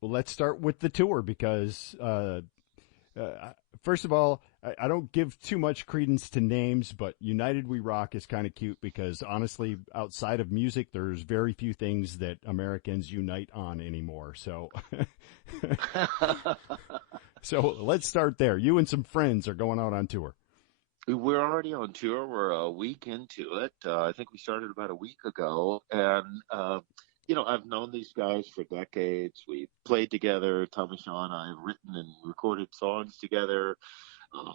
Well, let's start with the tour because, first of all, I don't give too much credence to names, but United We Rock is kind of cute because honestly, outside of music, there's very few things that Americans unite on anymore. So, so let's start there. You and some friends are going out on tour. We're already on tour. We're a week into it. I think we started about a week ago. And, I've known these guys for decades. We played together. Tommy Shaw and I have written and recorded songs together.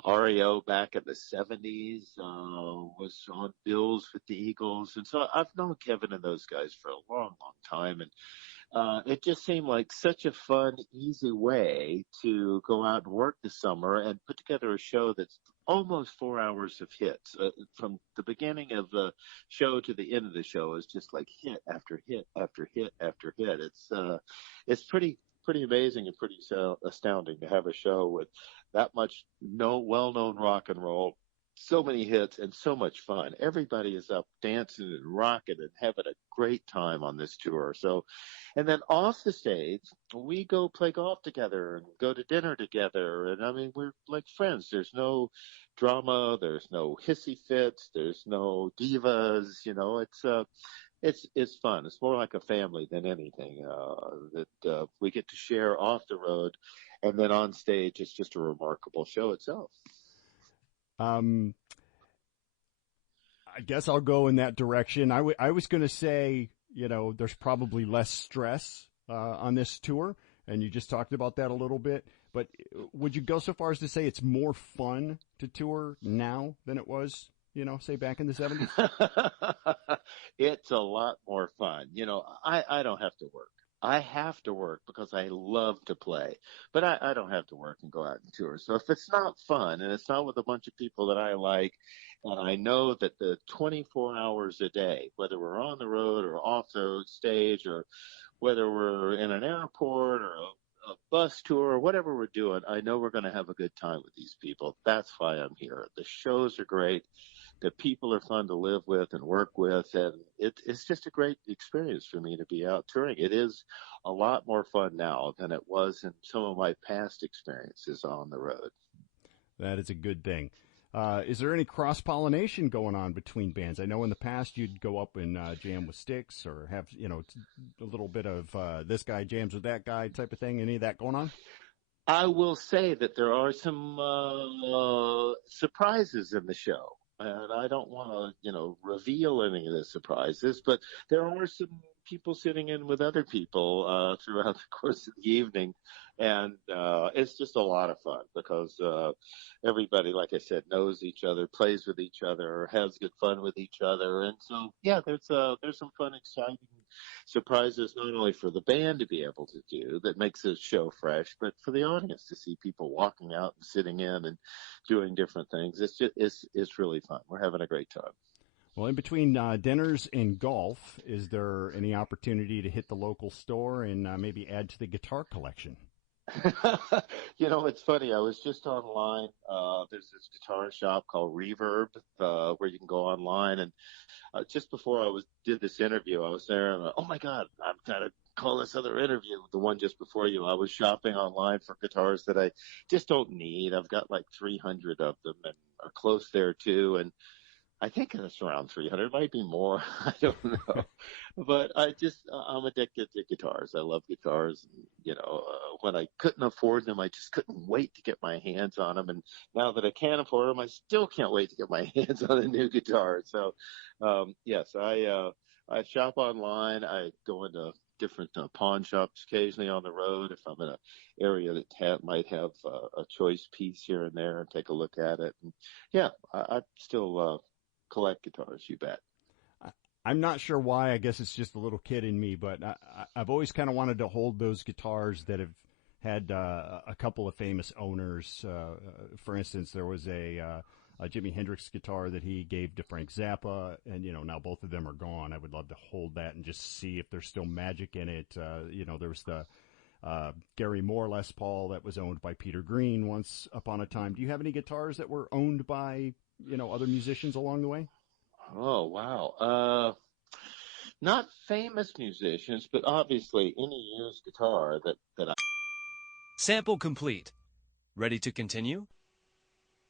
REO back in the 70s was on bills with the Eagles. And so I've known Kevin and those guys for a long, long time. And it just seemed like such a fun, easy way to go out and work this summer and put together a show that's almost 4 hours of hits. From the beginning of the show to the end of the show is just like hit after hit after hit after hit. It's pretty amazing and pretty astounding to have a show with that much well-known rock and roll, so many hits, and so much fun. Everybody is up dancing and rocking and having a great time on this tour. So, and then off the stage, we go play golf together and go to dinner together. And I mean, we're like friends. There's no drama. There's no hissy fits. There's no divas. It's fun. It's more like a family than anything that we get to share off the road, and then on stage, it's just a remarkable show itself. I guess I'll go in that direction. I was going to say, there's probably less stress on this tour, and you just talked about that a little bit. But would you go so far as to say it's more fun to tour now than it was, say back in the 70s? It's a lot more fun. I don't have to work. I have to work because I love to play, but I don't have to work and go out and tour. So if it's not fun and it's not with a bunch of people that I like, and I know that the 24 hours a day, whether we're on the road or off the stage or whether we're in an airport or a bus tour or whatever we're doing, I know we're going to have a good time with these people. That's why I'm here. The shows are great. The people are fun to live with and work with, and it's just a great experience for me to be out touring. It is a lot more fun now than it was in some of my past experiences on the road. That is a good thing. Is there any cross-pollination going on between bands? I know in the past you'd go up and jam with Styx or have, a little bit of this guy jams with that guy type of thing. Any of that going on? I will say that there are some surprises in the show. And I don't want to, reveal any of the surprises, but there are some people sitting in with other people throughout the course of the evening, and it's just a lot of fun because everybody, like I said, knows each other, plays with each other, has good fun with each other, and so yeah, there's some fun, exciting surprises not only for the band to be able to do that makes the show fresh, but for the audience to see people walking out and sitting in and doing different things. It's really fun. We're having a great time. Well, in between dinners and golf, is there any opportunity to hit the local store and maybe add to the guitar collection? It's funny. I was just online. There's this guitar shop called Reverb where you can go online. And just before did this interview, I was there and oh my God, I've got to call this other interview, the one just before you. I was shopping online for guitars that I just don't need. I've got like 300 of them and are close there too. And I think it's around 300. It might be more. I don't know. But I'm addicted to guitars. I love guitars. When I couldn't afford them, I just couldn't wait to get my hands on them. And now that I can afford them, I still can't wait to get my hands on a new guitar. So, yes, I shop online. I go into different pawn shops occasionally on the road if I'm in an area that might have a choice piece here and there and take a look at it. And yeah, I still collect guitars, you bet. I'm not sure why. I guess it's just a little kid in me, but I've always kind of wanted to hold those guitars that have had a couple of famous owners. For instance, there was a Jimi Hendrix guitar that he gave to Frank Zappa, and now both of them are gone. I would love to hold that and just see if there's still magic in it. There was the Gary Moore Les Paul that was owned by Peter Green once upon a time. Do you have any guitars that were owned by other musicians along the way? Oh, wow. Not famous musicians, but obviously any used guitar that I. Sample complete. Ready to continue?